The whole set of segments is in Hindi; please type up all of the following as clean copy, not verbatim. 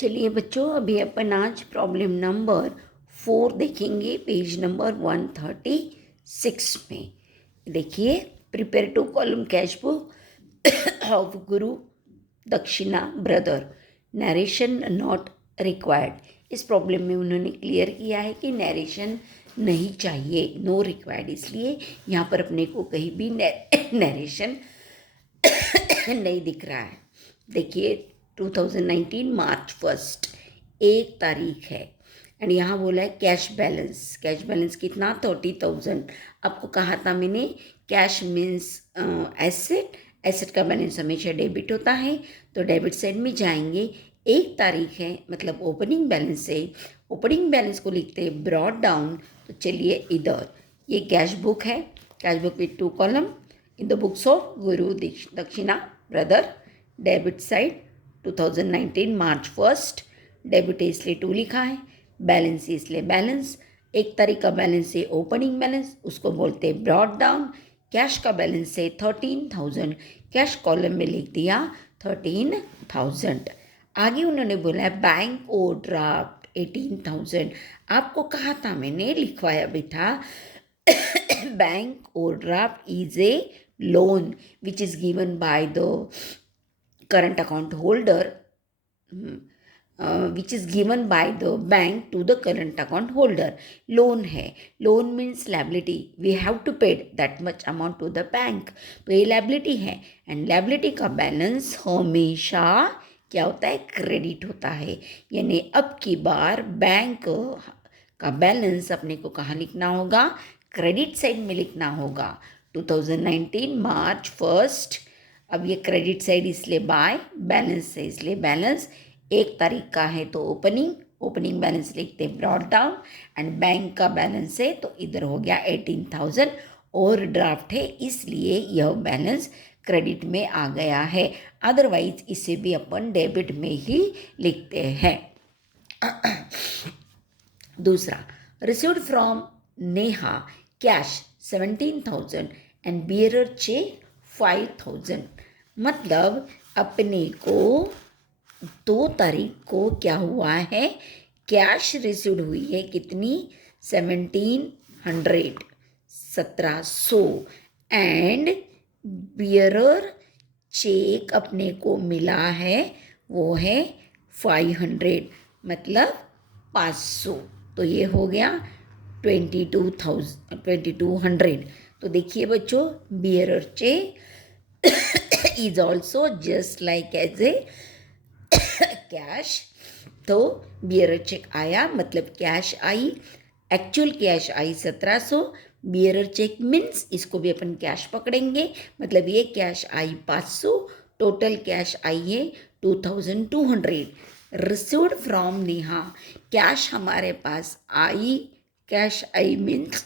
चलिए बच्चों, अभी अपन आज प्रॉब्लम नंबर 4 देखेंगे पेज नंबर 136 में। देखिए, prepare to column cash book of Guru Dakshina brother, narration not required. इस प्रॉब्लम में उन्होंने क्लियर किया है कि नरेशन नहीं चाहिए, नो रिक्वायर्ड, इसलिए यहाँ पर अपने को कहीं भी नरेशन नहीं दिख रहा है। देखिए 2019 मार्च 1, 1 तारीख है एंड यहाँ बोला है कैश बैलेंस। कैश बैलेंस कितना? 30,000। आपको कहा था मैंने कैश मीन्स एसेट, एसेट का बैलेंस हमेशा डेबिट होता है, तो डेबिट साइड में जाएंगे। 1 तारीख है मतलब ओपनिंग बैलेंस है, ओपनिंग बैलेंस को लिखते हैं ब्रॉड डाउन। तो चलिए इधर ये कैश बुक है, cash book with 2 column in the books of Guru Dakshina brother, debit side 2019 March 1, debit है इसलिए 2 लिखा है, बैलेंस इसलिए बैलेंस। 1 तारीख का बैलेंस है ओपनिंग बैलेंस, उसको बोलते हैं ब्रॉड डाउन। कैश का बैलेंस है 13,000, कैश कॉलम में लिख दिया 13,000। आगे उन्होंने बोला है बैंक ओवरड्राफ्ट 18,000। आपको कहा था मैंने, लिखवाया भी था, bank overdraft is a loan which is given by the current account holder, which is given by the bank to the current account holder. Loan है, loan means liability, we have to pay that much amount to the bank, तो ये liability है and liability का balance हमेशा क्या होता है? क्रेडिट होता है। यानी अब की बार बैंक का बैलेंस अपने को कहाँ लिखना होगा? क्रेडिट साइड में लिखना होगा। 2019 मार्च 1, अब ये क्रेडिट साइड इसलिए बाय, बैलेंस है इसलिए बैलेंस। 1 तारीख का है तो ओपनिंग, ओपनिंग बैलेंस लिखते हैं ब्रॉड डाउन एंड बैंक का बैलेंस है तो इधर हो गया 18,000। और ड्राफ्ट है इसलिए यह बैलेंस क्रेडिट में आ गया है, अदरवाइज इसे भी अपन डेबिट में ही लिखते हैं। दूसरा, received from Neha cash 17,000 and bearer cheque 5,000। मतलब अपने को 2 तारीख को क्या हुआ है? कैश रिसीव्ड हुई है कितनी? 1700, 1700 एंड बियरर चेक अपने को मिला है वो है 500, मतलब 500। तो ये हो गया 2200। तो देखिए बच्चों, bearer cheque is also just like as a cash. तो बियरर चेक आया मतलब कैश आई, एक्चुअल कैश आई 1700, बियरर चेक मीन्स इसको भी अपन कैश पकड़ेंगे, मतलब ये कैश आई 500, टोटल कैश आई है 2200। रिसीव्ड फ्रॉम नेहा, कैश हमारे पास आई, कैश आई मीन्स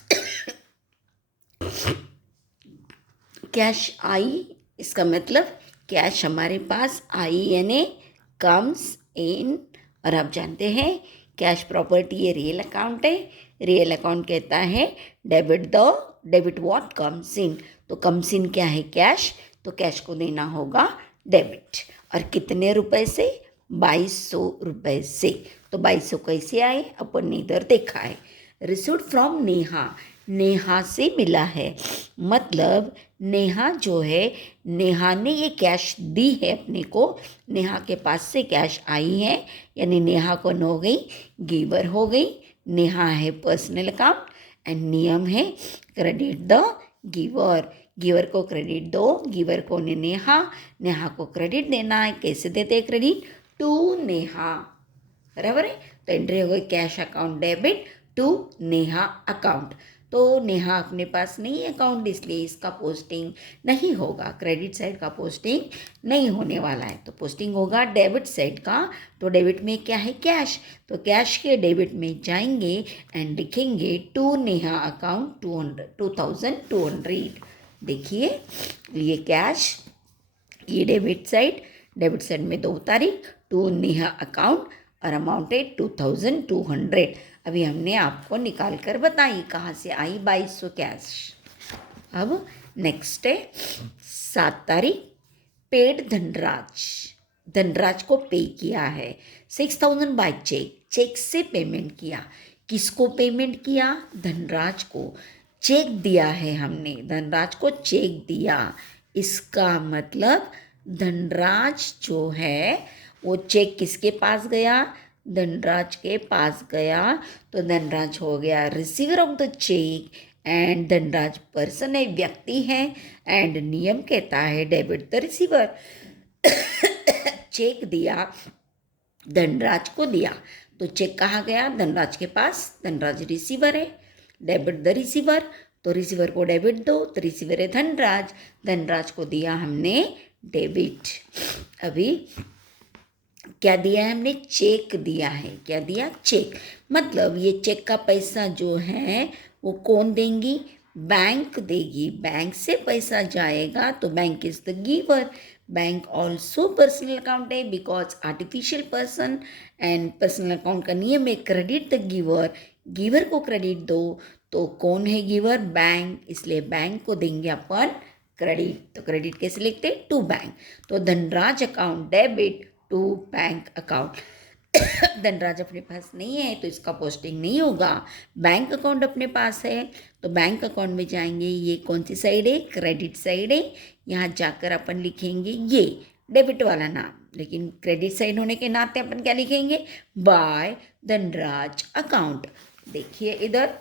कैश आई, इसका मतलब कैश हमारे पास आई यानी कम्स इन। और आप जानते हैं कैश प्रॉपर्टी ये रियल अकाउंट है, रियल अकाउंट कहता है डेबिट व्हाट कम्स इन। तो कम्स इन क्या है? कैश, तो कैश को देना होगा डेबिट। और कितने रुपए से? 2200 रुपये से। तो 2200 कैसे आए? अपन ने इधर देखा है। रिसीव्ड फ्रॉम नेहा, नेहा से मिला है, मतलब नेहा जो है, नेहा ने ये कैश दी है अपने को, नेहा के पास से कैश आई है, यानी नेहा कौन हो गई? गिवर हो गई। नेहा है पर्सनल अकाउंट एंड नियम है क्रेडिट द गिवर, गिवर को क्रेडिट दो, गिवर को नेहा, नेहा को क्रेडिट देना है। कैसे देते हैं क्रेडिट? टू नेहा, बराबर है। तो एंट्री हो गई cash account debit to Neha account. तो नेहा अपने पास नहीं है अकाउंट, इसलिए इसका पोस्टिंग नहीं होगा, क्रेडिट साइड का पोस्टिंग नहीं होने वाला है, तो पोस्टिंग होगा डेबिट साइड का। तो डेबिट में क्या है? कैश, तो कैश के डेबिट में जाएंगे एंड लिखेंगे टू नेहा अकाउंट 2200। देखिए ये कैश, ये डेबिट साइड में 2 तारीख, टू नेहा अकाउंट और अमाउंट है 2200। अभी हमने आपको निकाल कर बताई कहाँ से आई 2200 कैश। अब नेक्स्ट है 7 तारीख, पेड धनराज धनराज को पे किया है 6,000 बाय चेक, चेक से पेमेंट किया। किसको पेमेंट किया? धनराज को। चेक दिया है हमने, धनराज को चेक दिया। इसका मतलब धनराज जो है वो चेक किसके पास गया? धनराज के पास गया। तो धनराज हो गया receiver of the cheque and Dhanraj person है, व्यक्ति है, एंड नियम कहता है डेबिट द रिसीवर। चेक दिया, धनराज को दिया, तो चेक कहाँ गया? धनराज के पास। धनराज रिसीवर है, डेबिट द रिसीवर, तो रिसीवर को डेबिट दो, तो रिसीवर है धनराज, धनराज को दिया हमने डेबिट। अभी क्या दिया है हमने? चेक दिया है। क्या दिया? चेक। मतलब ये चेक का पैसा जो है वो कौन देंगी? बैंक देगी। बैंक से पैसा जाएगा तो bank is the giver. Bank also personal account है because artificial person, and personal account का नियम है क्रेडिट द गिवर। गिवर को क्रेडिट दो, तो कौन है गिवर? बैंक, इसलिए बैंक को देंगे अपन क्रेडिट। तो क्रेडिट कैसे लिखते हैं? To bank. तो Dhanraj account debit to bank account. Dhanraj अपने पास नहीं है तो इसका पोस्टिंग नहीं होगा। बैंक अकाउंट अपने पास है तो बैंक अकाउंट में जाएंगे। ये कौन सी साइड है? क्रेडिट साइड है। यहाँ जाकर अपन लिखेंगे ये डेबिट वाला नाम, लेकिन क्रेडिट साइड होने के नाते अपन क्या लिखेंगे? By Dhanraj account. देखिए इधर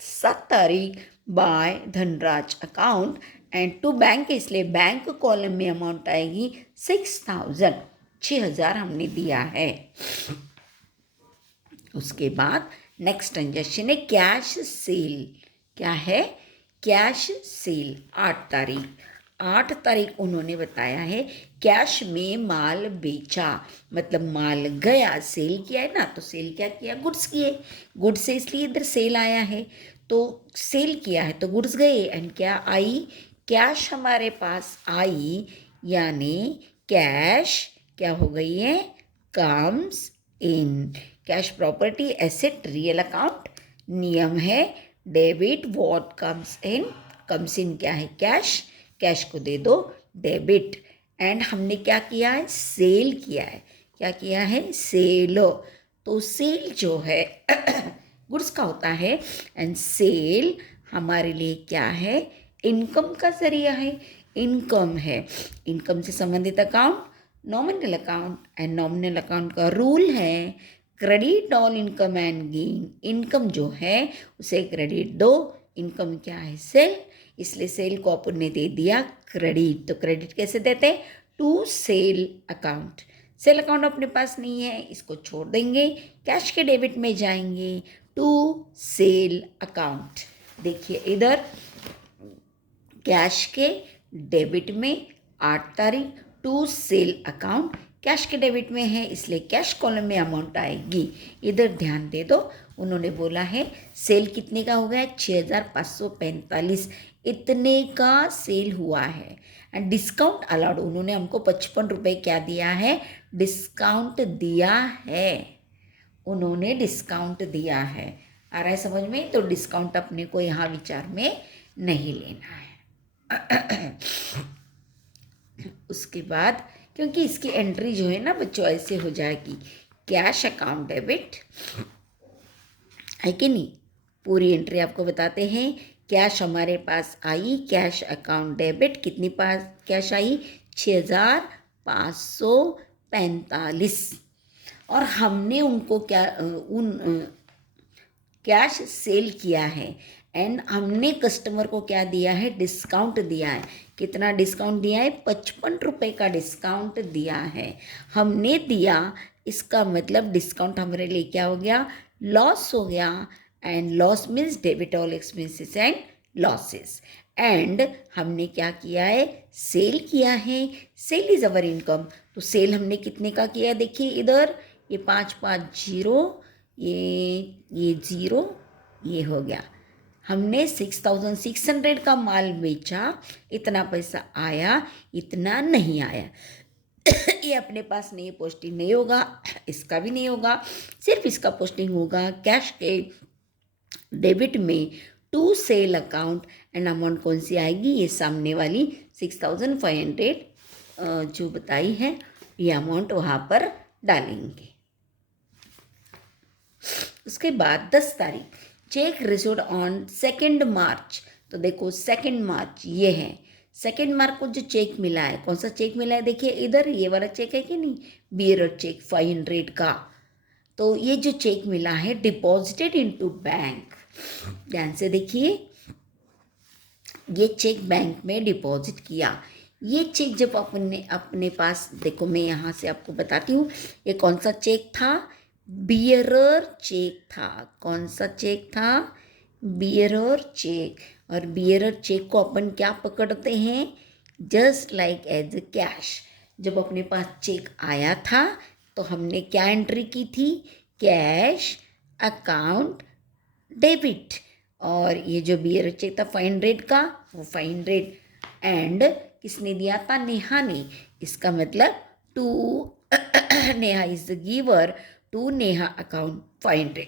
7 तारीख by Dhanraj account and to bank, इसलिए बैंक कॉलम में अमाउंट आएगी 6,000, 6,000 हमने दिया है। उसके बाद नेक्स्ट ट्रांजेक्शन है कैश सेल। क्या है? कैश सेल 8 तारीख। 8 तारीख उन्होंने बताया है कैश में माल बेचा, मतलब माल गया, सेल किया है ना, तो सेल क्या किया? गुड्स किए। गुड्स से इसलिए इधर सेल आया है, तो सेल किया है तो गुड्स गए, एंड क्या आई? कैश हमारे पास आई, यानी कैश क्या हो गई है? Comes in. Cash property asset real account. नियम है debit what comes in. Comes in क्या है? कैश। कैश को दे दो डेबिट। एंड हमने क्या किया है? सेल किया है। क्या किया है? सेल। तो सेल जो है गुड्स का होता है, एंड सेल हमारे लिए क्या है? इनकम का जरिया है। इनकम है, इनकम से संबंधित account nominal account, and nominal account का रूल है credit all income and gain. Income जो है उसे क्रेडिट दो। इनकम क्या है? सेल, इसलिए सेल को अपन ने दे दिया क्रेडिट। तो क्रेडिट कैसे देते हैं? To sale account. Sale account अपने पास नहीं है, इसको छोड़ देंगे, कैश के डेबिट में जाएंगे टू सेल अकाउंट। देखिए इधर कैश के डेबिट में 8 तारीख टू सेल अकाउंट, कैश के डेबिट में है इसलिए कैश कॉलम में अमाउंट आएगी। इधर ध्यान दे दो, उन्होंने बोला है सेल कितने का हो गया? 6,545 इतने का सेल हुआ है। एंड डिस्काउंट अलाउड, उन्होंने हमको 55 रुपये क्या दिया है? डिस्काउंट दिया है। उन्होंने डिस्काउंट दिया है। आ रहा है समझ में? तो डिस्काउंट अपने को यहाँ विचार में नहीं लेना है। उसके बाद क्योंकि इसकी एंट्री जो है ना बच्चों ऐसे हो जाएगी, कैश अकाउंट डेबिट है कि नहीं? पूरी एंट्री आपको बताते हैं। कैश हमारे पास आई, कैश अकाउंट डेबिट कितनी पास कैश आई? 6,545। और हमने उनको क्या कैश सेल किया है, एंड हमने कस्टमर को क्या दिया है? डिस्काउंट दिया है। कितना डिस्काउंट दिया है? 55 रुपये का डिस्काउंट दिया है। हमने दिया, इसका मतलब डिस्काउंट हमारे लिए क्या हो गया? लॉस हो गया। And loss means debit all expenses and losses. And हमने क्या किया है? सेल किया है। Sale is our income. तो सेल हमने कितने का किया? देखिए इधर ये 550, ये 0, ये हो गया। हमने 6,600 का माल बेचा, इतना पैसा आया, इतना नहीं आया। ये अपने पास नहीं, पोस्टिंग नहीं होगा, इसका भी नहीं होगा, सिर्फ इसका पोस्टिंग होगा कैश के डेबिट में to sale account. And amount कौन सी आएगी? ये सामने वाली 6,500 जो बताई है ये अमाउंट वहाँ पर डालेंगे। उसके बाद 10 तारीख, चेक रिसीव्ड ऑन 2 मार्च। तो देखो 2 मार्च ये है, 2 मार्च को जो चेक मिला है, कौन सा चेक मिला है देखिए इधर, ये वाला चेक है कि नहीं, बियरर चेक 500 का। तो ये जो चेक मिला है डिपॉजिटेड इनटू बैंक, ध्यान से देखिए, ये चेक बैंक में डिपॉजिट किया। ये चेक जब अपने पास, देखो मैं यहाँ से आपको बताती हूँ, ये कौन सा चेक था, बियरर चेक था। कौन सा चेक था, बियरर चेक। और बियरर चेक को अपन क्या पकड़ते हैं, just like as a cash. जब अपने पास चेक आया था तो हमने क्या एंट्री की थी, कैश अकाउंट डेबिट। और ये जो बियर चेक था 500 का, वो 500 एंड किसने दिया था, नेहा ने। इसका मतलब to Neha is the giver, to Neha account 500।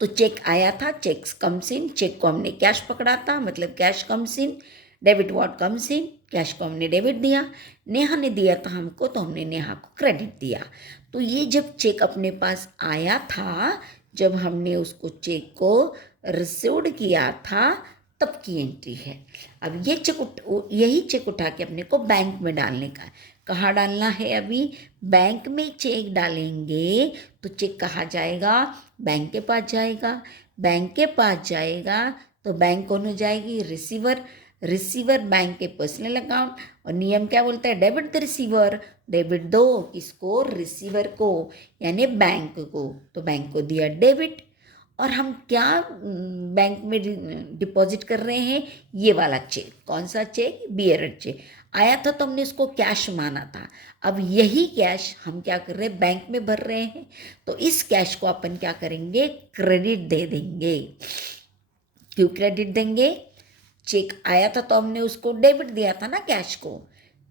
तो चेक आया था, चेक्स कम्स इन, चेक को हमने कैश पकड़ा था, मतलब cash comes in, debit what comes in, cash को हमने डेबिट दिया। नेहा ने दिया था हमको तो हमने नेहा को क्रेडिट दिया। तो ये जब चेक अपने पास आया था, जब हमने उसको चेक को रिसीव्ड किया था, तब की एंट्री है। अब ये यही चेक उठा के अपने को बैंक में डालने का है। कहाँ डालना है, अभी बैंक में चेक डालेंगे तो चेक कहाँ जाएगा, बैंक के पास जाएगा। बैंक के पास जाएगा तो बैंक कौन हो जाएगी, रिसीवर। रिसीवर बैंक के पर्सनल अकाउंट, और नियम क्या बोलता है, डेबिट द रिसीवर। डेबिट दो किसको, रिसीवर को, यानी बैंक को। तो बैंक को दिया डेबिट। और हम क्या बैंक में डिपॉजिट कर रहे हैं, ये वाला चेक। कौन सा चेक, बियरर चेक आया था तो हमने उसको कैश माना था। अब यही कैश हम क्या कर रहे हैं, बैंक में भर रहे हैं। तो इस कैश को अपन क्या करेंगे, क्रेडिट दे देंगे। क्यों क्रेडिट देंगे, चेक आया था तो हमने उसको डेबिट दिया था ना, कैश को।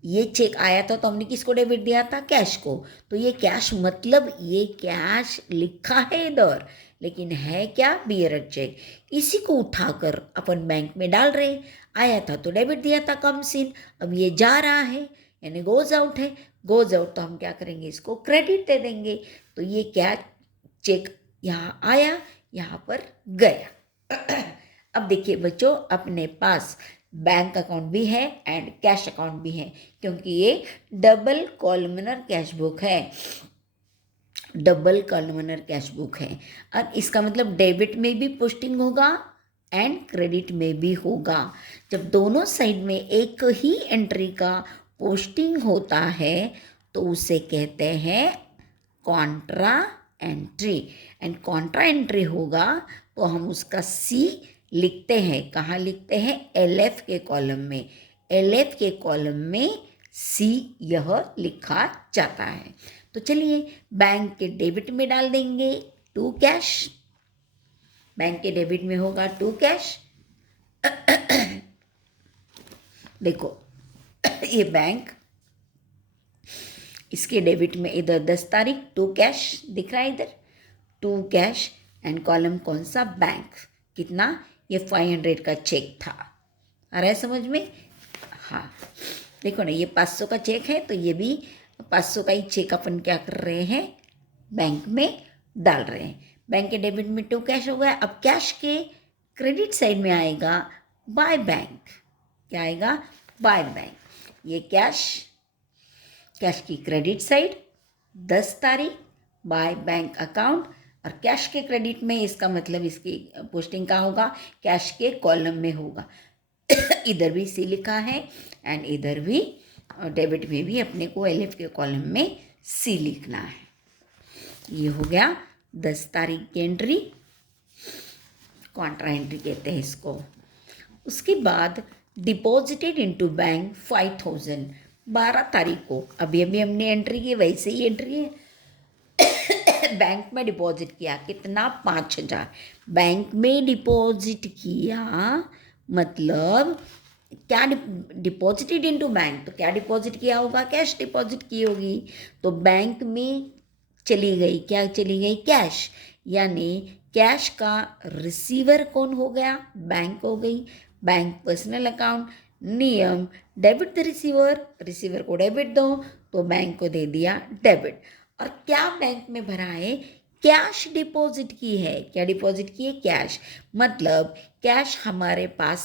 ये चेक आया था तो हमने किसको डेबिट दिया था, कैश को। तो ये कैश मतलब ये कैश लिखा है इधर, लेकिन है क्या, बियरर चेक। इसी को उठाकर अपन बैंक में डाल रहे, आया था तो डेबिट दिया था, कम्स इन। अब ये जा रहा है यानी गोज आउट है, गोज आउट तो हम क्या करेंगे, इसको क्रेडिट दे देंगे। तो ये क्या, चेक यहाँ आया, यहाँ पर गया। अब देखिए बच्चों, अपने पास बैंक अकाउंट भी है एंड कैश अकाउंट भी है, क्योंकि ये डबल कॉलमनर कैश बुक है। डबल कॉलमनर कैश बुक है। और इसका मतलब डेबिट में भी पोस्टिंग होगा एंड क्रेडिट में भी होगा। जब दोनों साइड में एक ही एंट्री का पोस्टिंग होता है तो उसे कहते हैं Contra entry. And Contra entry होगा तो हम उसका सी लिखते हैं, कहाँ लिखते हैं, LF के कॉलम में। LF के कॉलम में सी यह लिखा जाता है। तो चलिए बैंक के डेबिट में डाल देंगे टू कैश। बैंक के डेबिट में होगा टू कैश। देखो ये बैंक, इसके डेबिट में इधर 10 तारीख टू कैश दिख रहा है, इधर टू कैश एंड कॉलम कौन सा, बैंक। कितना, ये 500 का चेक था। आ रहा है समझ में, हाँ। देखो ना ये 500 का चेक है, तो ये भी 500 का ही चेक अपन क्या कर रहे हैं, बैंक में डाल रहे हैं। बैंक के डेबिट में टू कैश हो गया। अब कैश के क्रेडिट साइड में आएगा बाय बैंक। क्या आएगा, बाय बैंक। ये कैश, कैश की क्रेडिट साइड 10 तारीख बाय बैंक अकाउंट। और कैश के क्रेडिट में इसका मतलब इसकी पोस्टिंग कहाँ होगा, कैश के कॉलम में होगा। इधर भी सी लिखा है एंड इधर भी डेबिट में भी अपने को LF के कॉलम में सी लिखना है। ये हो गया 10 तारीख की एंट्री, कॉन्ट्रा एंट्री कहते हैं इसको। उसके बाद डिपॉजिटेड इनटू बैंक 5000 12 तारीख को। अभी अभी हमने एंट्री की, वैसे ही एंट्री है। बैंक में डिपॉजिट किया कितना, 5000 बैंक में डिपॉजिट किया, मतलब क्या, डिपॉजिटेड इनटू बैंक, तो क्या डिपॉजिट किया होगा, कैश डिपॉजिट की होगी। तो बैंक में चली गई, क्या चली गई, कैश। यानी कैश का रिसीवर कौन हो गया, बैंक हो गई। बैंक पर्सनल अकाउंट, नियम, डेबिट द रिसीवर, रिसीवर को डेबिट दो, तो बैंक को दे दिया डेबिट। और क्या बैंक में भरा है? कैश डिपॉजिट की है। क्या डिपॉजिट की है? कैश। मतलब कैश हमारे पास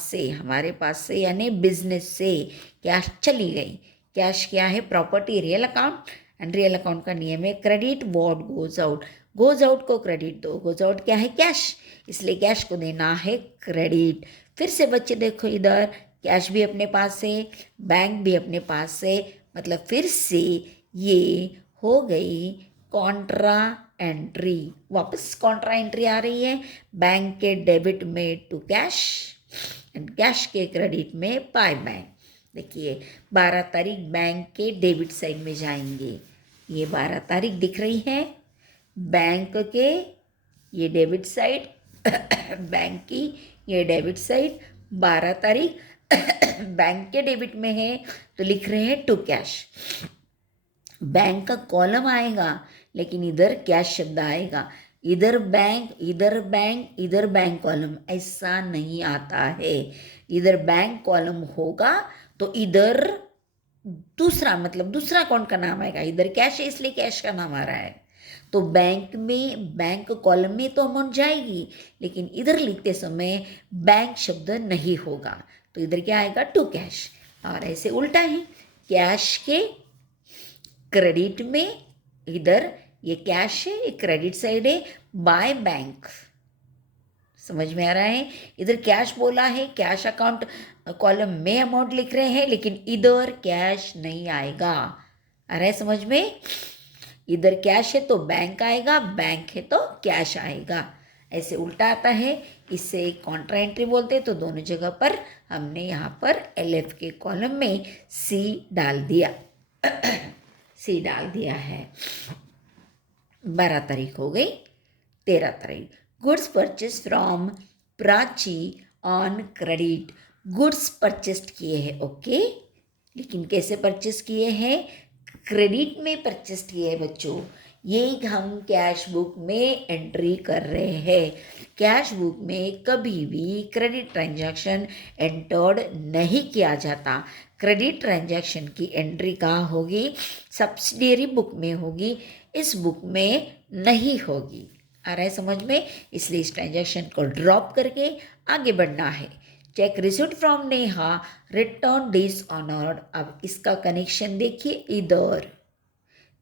से यानी बिजनेस से कैश चली गई। कैश क्या है? Property, real account. And real account का नियम है credit what goes out. Goes out को क्रेडिट दो। गोज आउट क्या है? कैश, इसलिए कैश को देना है क्रेडिट। फिर से बच्चे देखो इधर, कैश भी अपने पास है, बैंक भी अपने पास है, मतलब फिर से ये हो गई कॉन्ट्रा एंट्री। वापस कॉन्ट्रा एंट्री आ रही है, बैंक के डेबिट में टू कैश एंड कैश के क्रेडिट में बाय बैंक। देखिए 12 तारीख बैंक के डेबिट साइड में जाएंगे। ये 12 तारीख दिख रही है बैंक के, ये डेबिट साइड बैंक की, ये डेबिट साइड। 12 तारीख बैंक के डेबिट में है तो लिख रहे हैं टू कैश। बैंक का कॉलम आएगा लेकिन इधर कैश शब्द आएगा। इधर बैंक, इधर बैंक, इधर बैंक कॉलम, ऐसा नहीं आता है। इधर बैंक कॉलम होगा तो इधर दूसरा, मतलब दूसरा अकाउंट का नाम आएगा। इधर कैश है इसलिए कैश का नाम आ रहा है। तो बैंक में, बैंक कॉलम में तो अमाउंट जाएगी, लेकिन इधर लिखते समय बैंक शब्द नहीं होगा, तो इधर क्या आएगा? To cash. और ऐसे उल्टा है, कैश के क्रेडिट में, इधर ये कैश है, ये क्रेडिट साइड है, बाय बैंक। समझ में आ रहा है? इधर कैश बोला है, कैश अकाउंट कॉलम में अमाउंट लिख रहे हैं, लेकिन इधर कैश नहीं आएगा। आ रहा है समझ में? इधर कैश है तो बैंक आएगा, बैंक है तो कैश आएगा, ऐसे उल्टा आता है। इससे कॉन्ट्रा एंट्री बोलते हैं। तो दोनों जगह पर हमने यहाँ पर LF के कॉलम में C डाल दिया C डाल दिया है। 12 तारीख हो गई। 13 तारीख, goods purchase from Prachi on credit. Goods purchased किए हैं, ओके, लेकिन कैसे परचेस किए हैं? क्रेडिट में परचेस किए हैं बच्चों। ये हम कैश बुक में एंट्री कर रहे हैं। कैश बुक में कभी भी क्रेडिट ट्रांजैक्शन एंटर्ड नहीं किया जाता। क्रेडिट ट्रांजैक्शन की एंट्री कहाँ होगी? सब्सिडियरी बुक में होगी, इस बुक में नहीं होगी। आ रहा है समझ में? इसलिए इस ट्रांजैक्शन को ड्रॉप करके आगे बढ़ना है। Check received from Neha return dishonoured. अब इसका कनेक्शन देखिए, इधर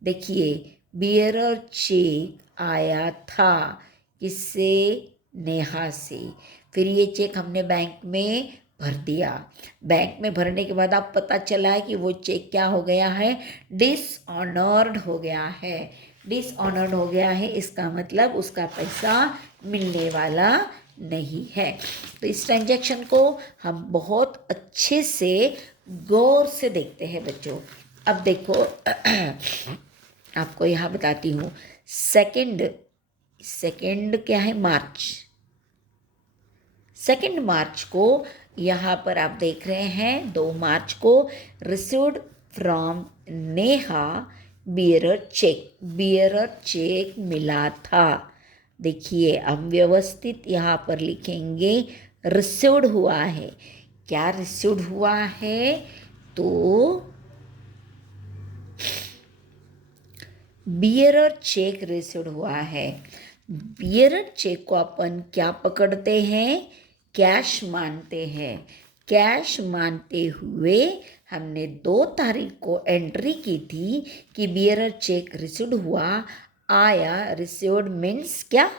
देखिए बियरर चेक आया था, किससे? नेहा से। फिर ये चेक हमने बैंक में भर दिया। बैंक में भरने के बाद अब पता चला है कि वो चेक क्या हो गया है? डिसऑनर्ड हो गया है। डिसऑनर्ड हो गया है, इसका मतलब उसका पैसा मिलने वाला नहीं है। तो इस ट्रांजैक्शन को हम बहुत अच्छे से गौर से देखते हैं बच्चों। अब देखो आपको यहाँ बताती हूँ। सेकंड क्या है? मार्च। 2 मार्च को यहाँ पर आप देख रहे हैं 2 मार्च को received from Neha bearer cheque मिला था। देखिए हम व्यवस्थित यहाँ पर लिखेंगे रिसीव्ड हुआ है। क्या रिसीव्ड हुआ है? तो बियरर चेक रिसीव्ड हुआ है। बियरर चेक को अपन क्या पकड़ते हैं? कैश मानते हैं। कैश मानते हुए हमने 2 तारीख को एंट्री की थी कि बियरर चेक रिसीव्ड हुआ। आया, रिसीव्ड मीन्स क्या?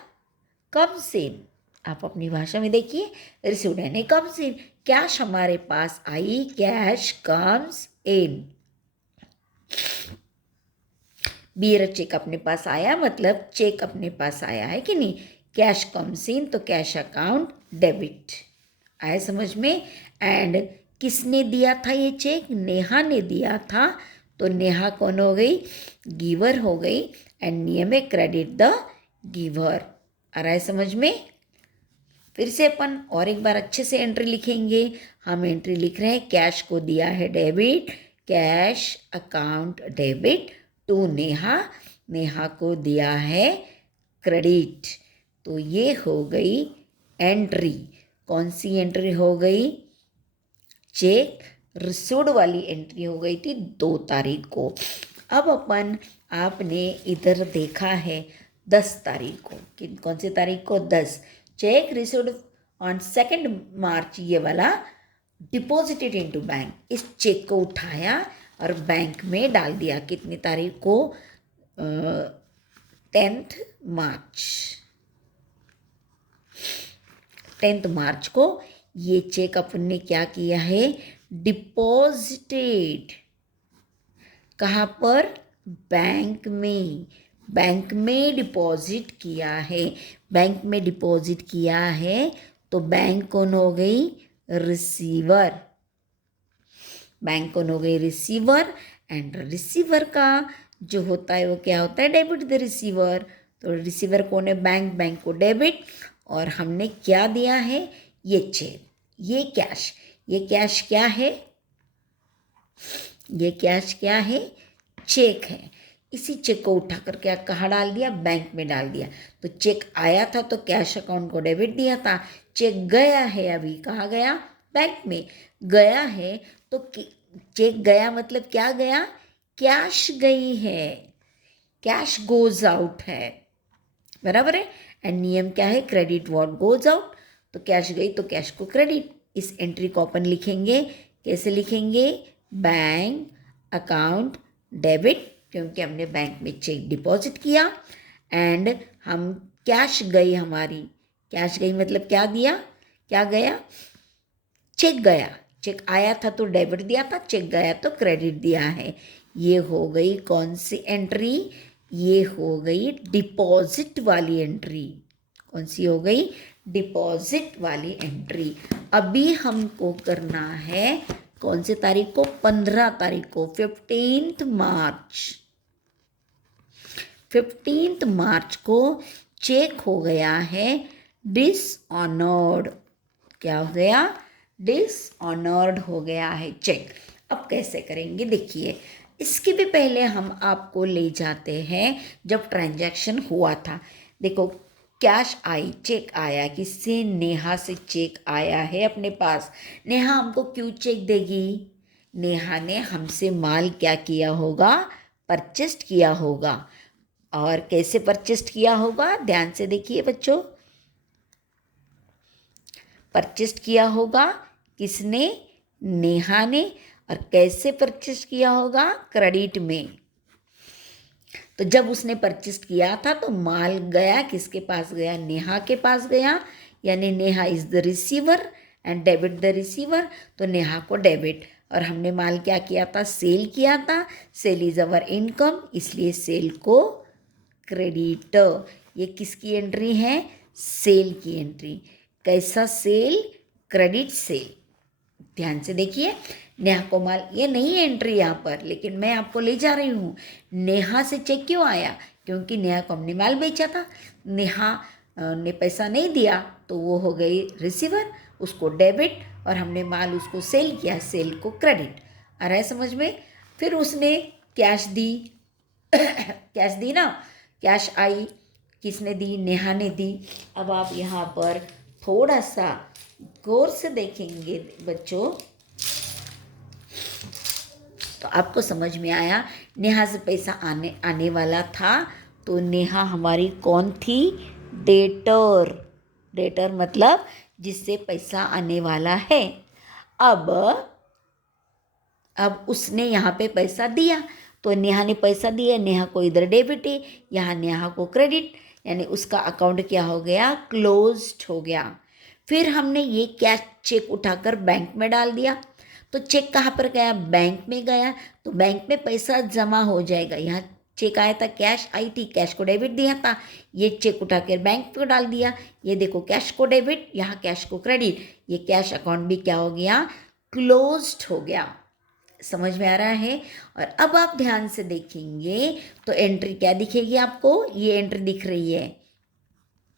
Comes in. आप अपनी भाषा में देखिए, रिसीव्ड यानी कम्स इन। कैश हमारे पास आई, cash comes in. Bearer cheque अपने पास आया, मतलब चेक अपने पास आया है कि नहीं? कैश कम्स इन तो कैश अकाउंट डेबिट। आया समझ में? एंड किसने दिया था ये चेक? नेहा ने दिया था, तो नेहा कौन हो गई? गिवर हो गई। एंड नियम है क्रेडिट द गिवर। आ रहा है समझ में? फिर से अपन और एक बार अच्छे से एंट्री लिखेंगे। हम एंट्री लिख रहे हैं, कैश को दिया है debit, cash account debit to Neha, Neha को दिया है क्रेडिट। तो ये हो गई एंट्री। कौन सी एंट्री हो गई? चेक रिसीव्ड वाली एंट्री हो गई थी 2 तारीख को। अब आपने इधर देखा है 10 तारीख को, कि कौन सी तारीख को? 10। चेक रिसीव्ड ऑन 2 मार्च, ये वाला डिपॉजिटेड इनटू बैंक। इस चेक को उठाया और बैंक में डाल दिया। कितनी तारीख को? 10th मार्च। 10th मार्च को ये चेक अपन ने क्या किया है? डिपॉजिटेड। कहाँ पर? बैंक में। बैंक में डिपॉजिट किया है। बैंक में डिपॉजिट किया है तो बैंक कौन हो गई? रिसीवर। बैंक कौन हो गई? रिसीवर। एंड रिसीवर का जो होता है वो क्या होता है? Debit the receiver. तो रिसीवर कौन है? बैंक। बैंक को डेबिट। और हमने क्या दिया है? ये चेक, ये कैश। ये कैश क्या है? ये कैश क्या है? चेक है। इसी चेक को उठाकर क्या कहाँ डाल दिया? बैंक में डाल दिया। तो चेक आया था तो कैश अकाउंट को डेबिट दिया था। चेक गया है, अभी कहाँ गया? बैंक में गया है। तो चेक गया मतलब क्या गया? कैश गई है। कैश गोज आउट है, बराबर है। एंड नियम क्या है? Credit what goes out. तो कैश गई तो कैश को क्रेडिट। इस एंट्री को अपन लिखेंगे, कैसे लिखेंगे? बैंक अकाउंट डेबिट, क्योंकि हमने बैंक में चेक डिपॉजिट किया। एंड हम कैश गई हमारी। कैश गई मतलब क्या दिया? क्या गया? चेक गया। चेक आया था तो डेबिट दिया था, चेक गया तो क्रेडिट दिया है। ये हो गई कौन सी एंट्री? ये हो गई डिपॉजिट वाली एंट्री। कौन सी हो गई? डिपॉजिट वाली एंट्री। अभी हमको करना है कौन सी तारीख को? 15 तारीख को, 15th मार्च। 15th मार्च को चेक हो गया है डिसऑनर्ड। क्या हो गया? डिसऑनर्ड हो गया है चेक। अब कैसे करेंगे देखिए। इसके भी पहले हम आपको ले जाते हैं जब ट्रांजैक्शन हुआ था। देखो, कैश आई, चेक आया, किससे? नेहा से चेक आया है अपने पास। नेहा हमको क्यों चेक देगी? नेहा ने हमसे माल क्या किया होगा? परचेस्ड किया होगा। और कैसे परचेस्ड किया होगा? ध्यान से देखिए बच्चों। परचेस्ड किया होगा किसने? नेहा ने। और कैसे परचेस किया होगा? क्रेडिट में। तो जब उसने परचेस किया था तो माल गया किसके पास? गया नेहा के पास गया, यानी Neha is the receiver and debit the receiver. तो नेहा को डेबिट। और हमने माल क्या किया था? सेल किया था। सेल इज अवर इनकम, इसलिए सेल को क्रेडिट। ये किसकी एंट्री है? सेल की एंट्री। कैसा सेल? Credit sale. ध्यान से देखिए। नेहा को माल, ये नहीं है एंट्री यहाँ पर, लेकिन मैं आपको ले जा रही हूँ। नेहा से चेक क्यों आया? क्योंकि नेहा को हमने माल बेचा था। नेहा ने पैसा नहीं दिया तो वो हो गई रिसीवर, उसको डेबिट। और हमने माल उसको सेल किया, सेल को क्रेडिट। आ रहा है समझ में? फिर उसने कैश दी कैश दी ना, कैश आई, किसने दी? नेहा ने दी। अब आप यहाँ पर थोड़ा सा गौर से देखेंगे बच्चों तो आपको समझ में आया। नेहा से पैसा आने वाला था तो नेहा हमारी कौन थी? डेटर। डेटर मतलब जिससे पैसा आने वाला है। अब उसने यहाँ पे पैसा दिया तो नेहा ने पैसा दिया, नेहा को इधर डेबिट है, यहाँ नेहा को क्रेडिट, यानी उसका अकाउंट क्या हो गया? क्लोज्ड हो गया। फिर हमने ये कैश चेक उठाकर बैंक में डाल दिया। तो चेक कहाँ पर गया? बैंक में गया। तो बैंक में पैसा जमा हो जाएगा। यहाँ चेक आया था, कैश आई थी, कैश को डेबिट दिया था। ये चेक उठाकर बैंक को डाल दिया। ये देखो, कैश को डेबिट, यहाँ कैश को क्रेडिट। ये कैश अकाउंट भी क्या हो गया? क्लोज्ड हो गया। समझ में आ रहा है? और अब आप ध्यान से देखेंगे तो एंट्री क्या दिखेगी आपको? ये एंट्री दिख रही है,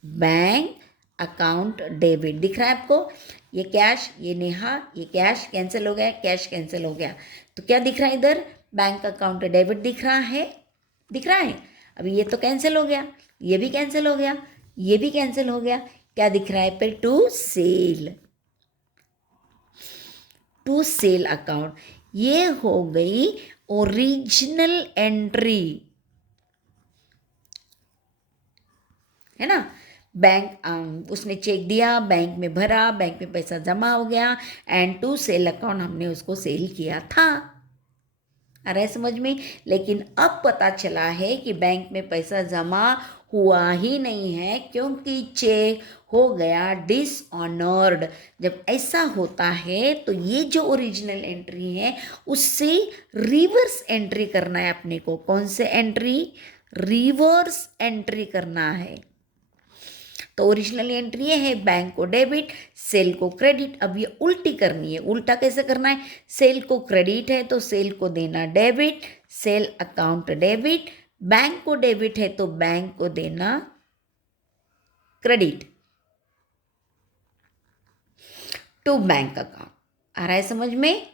बैंक अकाउंट डेबिट दिख रहा है आपको। ये कैश, ये नेहा, ये कैश कैंसिल हो गया, कैश कैंसिल हो गया। तो क्या दिख रहा है इधर? बैंक अकाउंट डेबिट दिख रहा है। दिख रहा है? अभी ये तो कैंसिल हो गया, ये भी कैंसिल हो गया, ये भी कैंसिल हो गया। क्या दिख रहा है पे? To sale. To sale account. ये हो गई ओरिजिनल एंट्री, है ना। बैंक उसने चेक दिया, बैंक में भरा, बैंक में पैसा जमा हो गया, एंड टू सेल अकाउंट हमने उसको सेल किया था। आ रहा है समझ में। लेकिन अब पता चला है कि बैंक में पैसा जमा हुआ ही नहीं है, क्योंकि चेक हो गया डिसऑनर्ड। जब ऐसा होता है तो ये जो ओरिजिनल एंट्री है उससे रिवर्स एंट्री करना है अपने को। कौन से एंट्री? रिवर्स एंट्री करना है। तो ओरिजिनल एंट्री ये है, बैंक को डेबिट, सेल को क्रेडिट। अब ये उल्टी करनी है। उल्टा कैसे करना है? सेल को क्रेडिट है तो सेल को देना debit, sale account debit. Bank को डेबिट है तो बैंक को देना क्रेडिट टू बैंक अकाउंट। आ रहा है समझ में।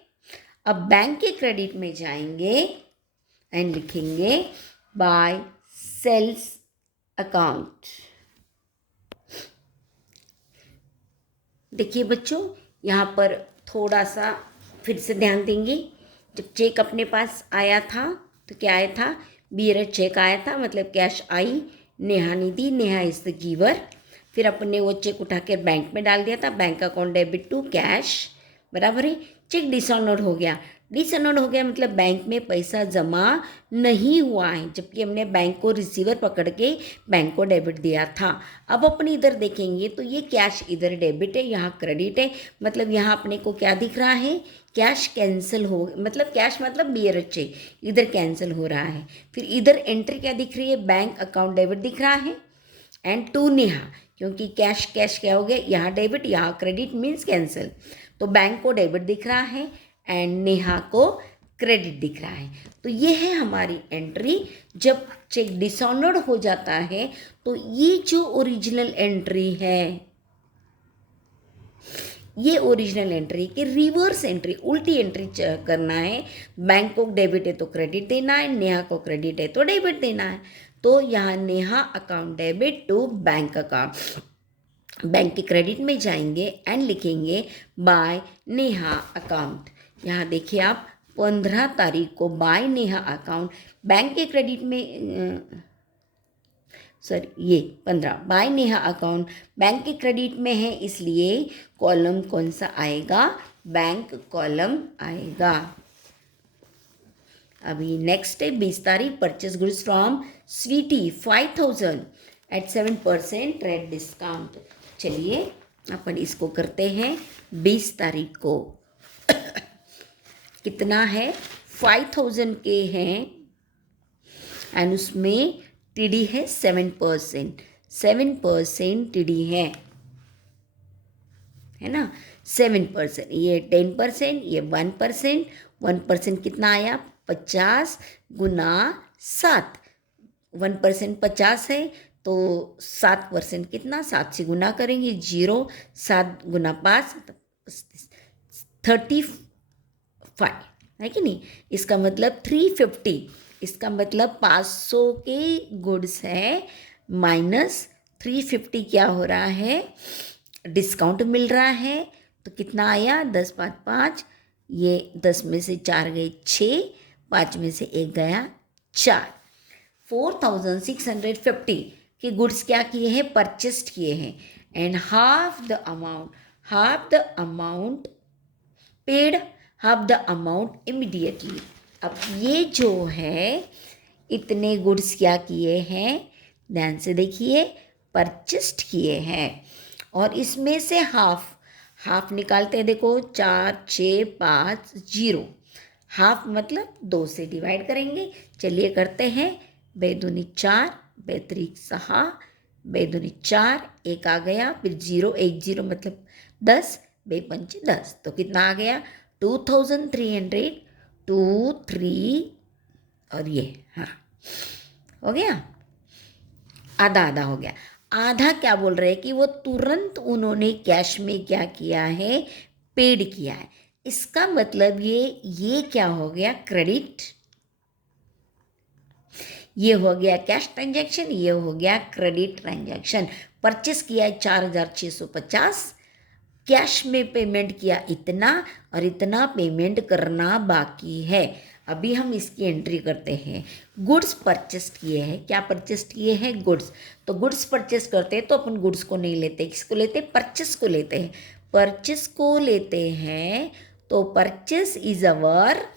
अब बैंक के क्रेडिट में जाएंगे एंड लिखेंगे बाय सेल्स अकाउंट। देखिए बच्चों, यहाँ पर थोड़ा सा फिर से ध्यान देंगे। जब चेक अपने पास आया था तो क्या आया था? बियरर चेक आया था, मतलब कैश आई, नेहा ने दी, नेहा इज द गिवर। फिर अपने वो चेक उठा कर बैंक में डाल दिया था, bank account debit to cash, बराबर है। चेक डिसऑनर्ड हो गया। डिसऑनर्ड हो गया मतलब बैंक में पैसा जमा नहीं हुआ है, जबकि हमने बैंक को रिसीवर पकड़ के बैंक को डेबिट दिया था। अब अपने इधर देखेंगे तो ये कैश इधर डेबिट है, यहाँ क्रेडिट है, मतलब यहाँ अपने को क्या दिख रहा है? कैश कैंसिल हो, मतलब कैश मतलब बियर चेक इधर कैंसिल हो रहा है। फिर इधर एंट्री क्या दिख रही है? बैंक अकाउंट डेबिट दिख रहा है, एंड टू नेहा, क्योंकि कैश कैश क्या हो गया? यहाँ डेबिट यहाँ क्रेडिट मीन्स कैंसिल। तो बैंक को डेबिट दिख रहा है एंड नेहा को क्रेडिट दिख रहा है। तो ये है हमारी एंट्री। जब चेक डिसऑनर्ड हो जाता है तो ये जो ओरिजिनल एंट्री है, ये ओरिजिनल एंट्री की रिवर्स एंट्री, उल्टी एंट्री करना है। बैंक को डेबिट है तो क्रेडिट देना है, नेहा को क्रेडिट है तो डेबिट देना है। तो यहाँ Neha account debit to bank account. Bank के क्रेडिट में जाएंगे एंड लिखेंगे बाय नेहा अकाउंट। यहाँ देखिए आप, 15 तारीख को बाय नेहा अकाउंट बैंक के क्रेडिट में ये 15 बाय नेहा अकाउंट बैंक के क्रेडिट में है, इसलिए कॉलम कौन सा आएगा? बैंक कॉलम आएगा। अभी नेक्स्ट है 20 तारीख, purchase goods from Sweety 5000 at 7% trade discount. चलिए अपन इसको करते हैं 20 तारीख को। कितना है? 5000 के हैं एंड उसमें टीडी है 7%, 7% टीडी है ना। 7%, ये 10%, ये 1%। 1% कितना आया? 50 गुना 7। 1% 50 है तो 7% कितना? 7 से गुना करेंगे 0, 7 गुना 5 35 है कि नहीं। इसका मतलब 350, इसका मतलब 500 के गुड्स है माइनस 350 क्या हो रहा है? डिस्काउंट मिल रहा है। तो कितना आया? 10 5 5, ये 10 में से 4 गए 6, 5 में से 1 गया 4। 4650 के गुड्स क्या किए हैं? परचेस्ड किए हैं, and half the amount paid, half the amount immediately. अब ये जो है इतने गुड्स क्या किए हैं? ध्यान से देखिए, परचेस्ड किए हैं, और इसमें से हाफ निकालते हैं। देखो 4 6 5 0, हाफ मतलब 2 से डिवाइड करेंगे। चलिए करते हैं। 2 दूनी 4, 2 त्रिक 6, 2 दूनी 4, 1 आ गया, फिर 0 1 0 मतलब 10, 2 पंचे 10। तो कितना आ गया? 2300, 2 3 और ये, हाँ हो गया, आधा आधा हो गया। आधा क्या बोल रहे हैं कि वो तुरंत उन्होंने कैश में क्या किया है? पेड किया है। इसका मतलब ये क्या हो गया? क्रेडिट। ये हो गया कैश ट्रांजैक्शन, ये हो गया क्रेडिट ट्रांजैक्शन। परचेस किया है 4650, कैश में पेमेंट किया इतना और इतना पेमेंट करना बाकी है। अभी हम इसकी एंट्री करते हैं। गुड्स परचेस किए हैं, क्या परचेस किए हैं? गुड्स। तो गुड्स परचेस करते हैं तो अपन गुड्स को नहीं लेते, किसको लेते हैं? परचेस को लेते हैं। परचेस को लेते हैं तो purchase is our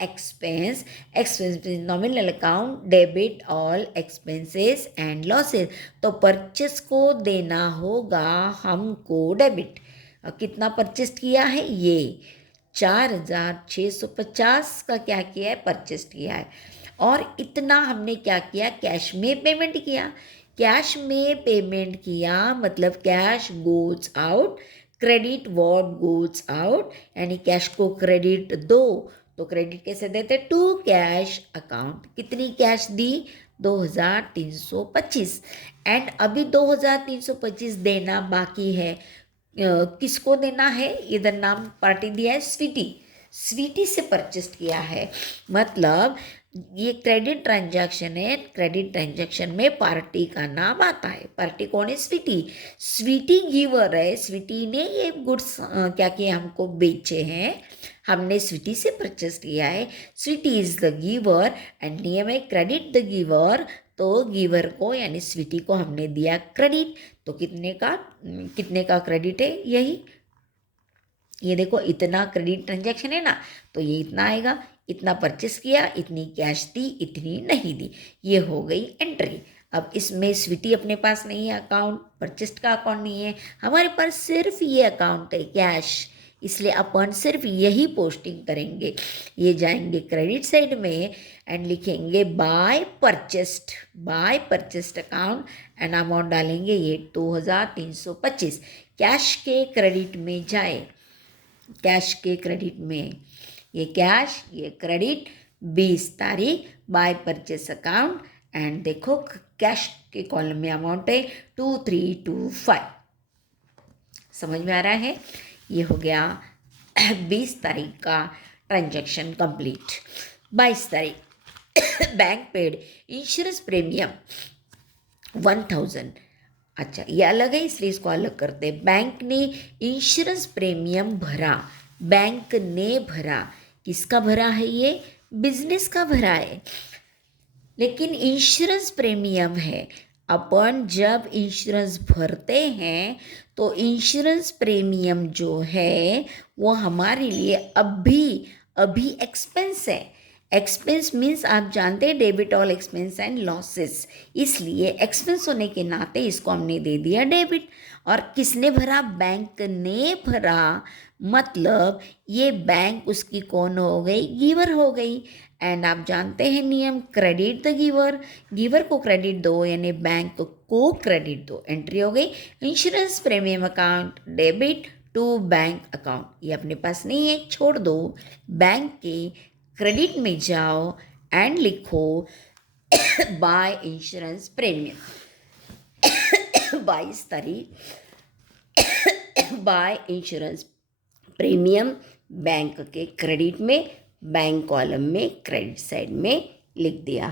expense. Expense nominal account, debit all expenses and losses. तो परचेस को देना होगा हमको डेबिट। कितना परचेस किया है? ये 4,650 का क्या किया है? परचेस किया है। और इतना हमने क्या किया? कैश में पेमेंट किया। कैश में पेमेंट किया मतलब cash goes out, credit what goes out, यानी कैश को क्रेडिट दो। तो क्रेडिट कैसे देते? To cash account. कितनी कैश दी? 2,325। एंड अभी 2,325 देना बाकी है। किसको देना है? इधर नाम पार्टी दिया है स्वीटी। स्वीटी से परचेस किया है, मतलब ये क्रेडिट ट्रांजैक्शन है। क्रेडिट ट्रांजैक्शन में पार्टी का नाम आता है। पार्टी कौन है? स्वीटी। स्वीटी गिवर है। स्वीटी ने ये गुड्स क्या किए? हमको बेचे हैं। हमने स्वीटी से परचेस किया है। Sweety is the giver and नियम है क्रेडिट द गिवर। तो गिवर को यानी स्वीटी को हमने दिया क्रेडिट। तो कितने का क्रेडिट है? यही, ये देखो इतना क्रेडिट ट्रांजैक्शन है ना, तो ये इतना आएगा। इतना परचेस किया, इतनी कैश दी, इतनी नहीं दी। ये हो गई एंट्री। अब इसमें स्वीटी अपने पास नहीं है अकाउंट, परचेस्ड का अकाउंट नहीं है, हमारे पास सिर्फ ये अकाउंट है कैश, इसलिए अपन सिर्फ यही पोस्टिंग करेंगे। ये जाएंगे क्रेडिट साइड में एंड लिखेंगे by purchased account and amount डालेंगे ये 2,325। कैश के क्रेडिट में जाए, कैश के क्रेडिट में, ये कैश ये क्रेडिट 20 तारीख बाय परचेस अकाउंट। एंड देखो कैश के कॉलम में अमाउंट है 2,325। समझ में आ रहा है? ये हो गया 20 तारीख का ट्रांजैक्शन कंप्लीट। 22 तारीख बैंक पेड इंश्योरेंस प्रीमियम 1,000। अच्छा, ये अलग है इसलिए इसको अलग करते हैं। बैंक ने इंश्योरेंस प्रीमियम भरा। बैंक ने भरा, किसका भरा है? ये बिजनेस का भरा है, लेकिन इंश्योरेंस प्रीमियम है। अपन जब इंश्योरेंस भरते हैं तो इंश्योरेंस प्रीमियम जो है वो हमारे लिए अभी एक्सपेंस है। एक्सपेंस मीन्स आप जानते हैं debit all expense and losses, इसलिए एक्सपेंस होने के नाते इसको हमने दे दिया डेबिट। और किसने भरा? बैंक ने भरा, मतलब ये बैंक उसकी कौन हो गई? गिवर हो गई। एंड आप जानते हैं नियम क्रेडिट द गिवर। गिवर को क्रेडिट दो यानी बैंक को क्रेडिट दो। एंट्री हो गई insurance premium account debit to bank account. ये अपने पास नहीं है, छोड़ दो। बैंक के क्रेडिट में जाओ एंड लिखो बाय इंश्योरेंस प्रीमियम। 22 तारीख बाय इंश्योरेंस प्रीमियम बैंक के क्रेडिट में, बैंक कॉलम में क्रेडिट साइड में लिख दिया।